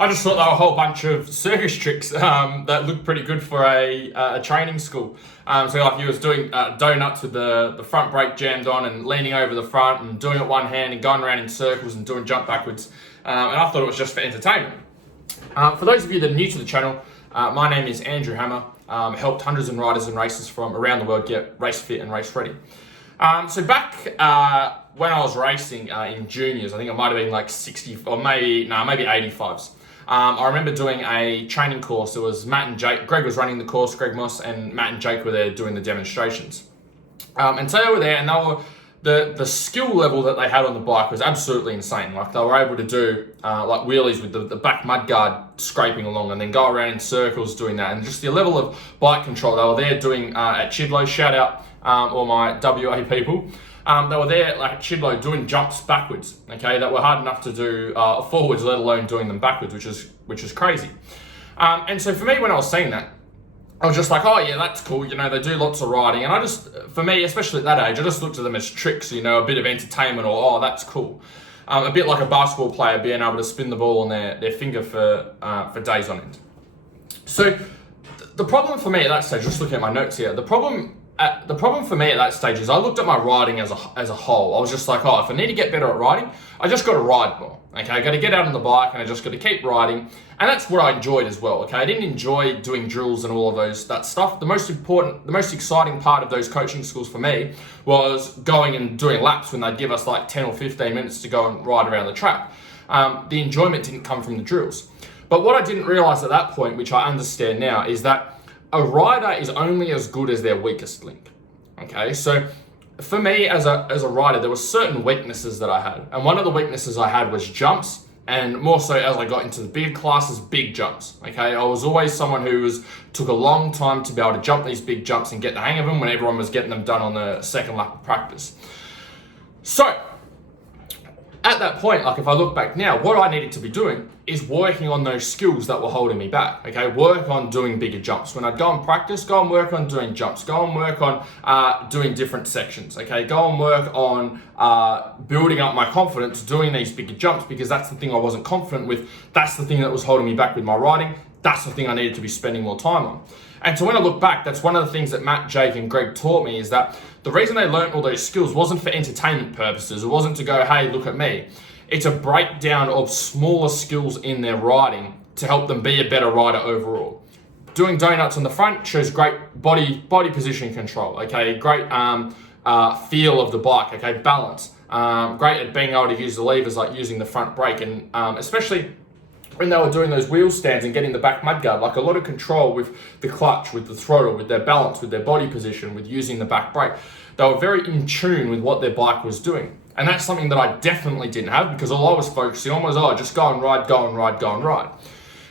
I just thought they were a whole bunch of circus tricks that looked pretty good for a training school. So like he was doing donuts with the front brake jammed on and leaning over the front and doing it one hand and going around in circles and doing jump backwards. And I thought it was just for entertainment. For those of you that are new to the channel, my name is Andrew Hammer. Helped hundreds of riders and racers from around the world get race fit and race ready. So back when I was racing in juniors, I think it might have been like 60 or maybe 85s. I remember doing a training course. It was Matt and Jake. Greg was running the course, Greg Moss, and Matt and Jake were there doing the demonstrations. And so they were there, and the skill level that they had on the bike was absolutely insane. Like they were able to do like wheelies with the back mudguard scraping along and then go around in circles doing that. And just the level of bike control they were there doing at Chidlow. Shout out all my WA people. They were there like at Chidlow doing jumps backwards, okay, that were hard enough to do forwards, let alone doing them backwards, which is crazy. And so for me, when I was seeing that, I was just like, oh yeah, that's cool. You know, they do lots of riding. And for me, especially at that age, I just looked at them as tricks, you know, a bit of entertainment or, oh, that's cool. A bit like a basketball player being able to spin the ball on their finger for days on end. So the problem for me at that stage, just looking at my notes here, the problem for me at that stage is I looked at my riding as a whole. I was just like, oh, if I need to get better at riding, I just got to ride more. Okay, I got to get out on the bike and I just got to keep riding. And that's what I enjoyed as well. Okay, I didn't enjoy doing drills and all of that stuff. The most exciting part of those coaching schools for me was going and doing laps when they'd give us like 10 or 15 minutes to go and ride around the track. The enjoyment didn't come from the drills. But what I didn't realize at that point, which I understand now, is that a rider is only as good as their weakest link. Okay, so for me as a rider, there were certain weaknesses that I had. And one of the weaknesses I had was jumps, and more so as I got into the bigger classes, big jumps. Okay, I was always someone who took a long time to be able to jump these big jumps and get the hang of them when everyone was getting them done on the second lap of practice. So at that point, like if I look back now, what I needed to be doing is working on those skills that were holding me back. Okay, work on doing bigger jumps. When I'd go and practice, go and work on doing jumps. Go and work on doing different sections. Okay, go and work on building up my confidence doing these bigger jumps, because that's the thing I wasn't confident with. That's the thing that was holding me back with my riding. That's the thing I needed to be spending more time on. And so when I look back, that's one of the things that Matt, Jake, and Greg taught me, is that the reason they learned all those skills wasn't for entertainment purposes. It wasn't to go, hey, look at me. It's a breakdown of smaller skills in their riding to help them be a better rider overall. Doing donuts on the front shows great body position control, okay? Great feel of the bike, okay? Balance. Great at being able to use the levers, like using the front brake, and especially when they were doing those wheel stands and getting the back mudguard, like a lot of control with the clutch, with the throttle, with their balance, with their body position, with using the back brake. They were very in tune with what their bike was doing. And that's something that I definitely didn't have, because all I was focusing on was, oh, just go and ride, go and ride, go and ride.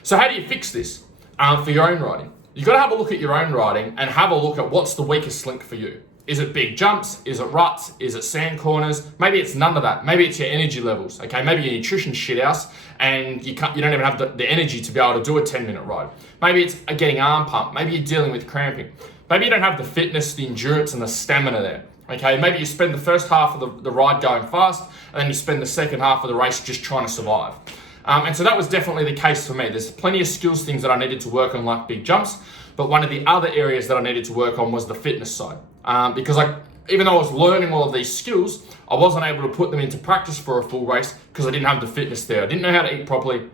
So how do you fix this for your own riding? You've got to have a look at your own riding and have a look at what's the weakest link for you. Is it big jumps? Is it ruts? Is it sand corners? Maybe it's none of that. Maybe it's your energy levels. Okay, maybe your nutrition shit house and you don't even have the energy to be able to do a 10-minute ride. Maybe it's getting arm pump. Maybe you're dealing with cramping. Maybe you don't have the fitness, the endurance, and the stamina there. Okay, maybe you spend the first half of the ride going fast, and then you spend the second half of the race just trying to survive. And so that was definitely the case for me. There's plenty of skills things that I needed to work on, like big jumps, but one of the other areas that I needed to work on was the fitness side. Because even though I was learning all of these skills, I wasn't able to put them into practice for a full race because I didn't have the fitness there. I didn't know how to eat properly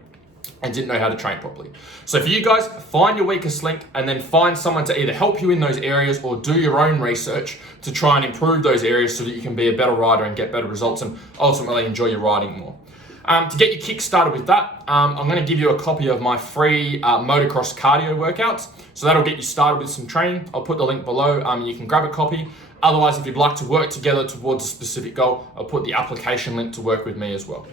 and didn't know how to train properly. So for you guys, find your weakest link and then find someone to either help you in those areas or do your own research to try and improve those areas so that you can be a better rider and get better results and ultimately enjoy your riding more. To get your kick started with that, I'm going to give you a copy of my free motocross cardio workouts. So that'll get you started with some training. I'll put the link below. You can grab a copy. Otherwise, if you'd like to work together towards a specific goal, I'll put the application link to work with me as well.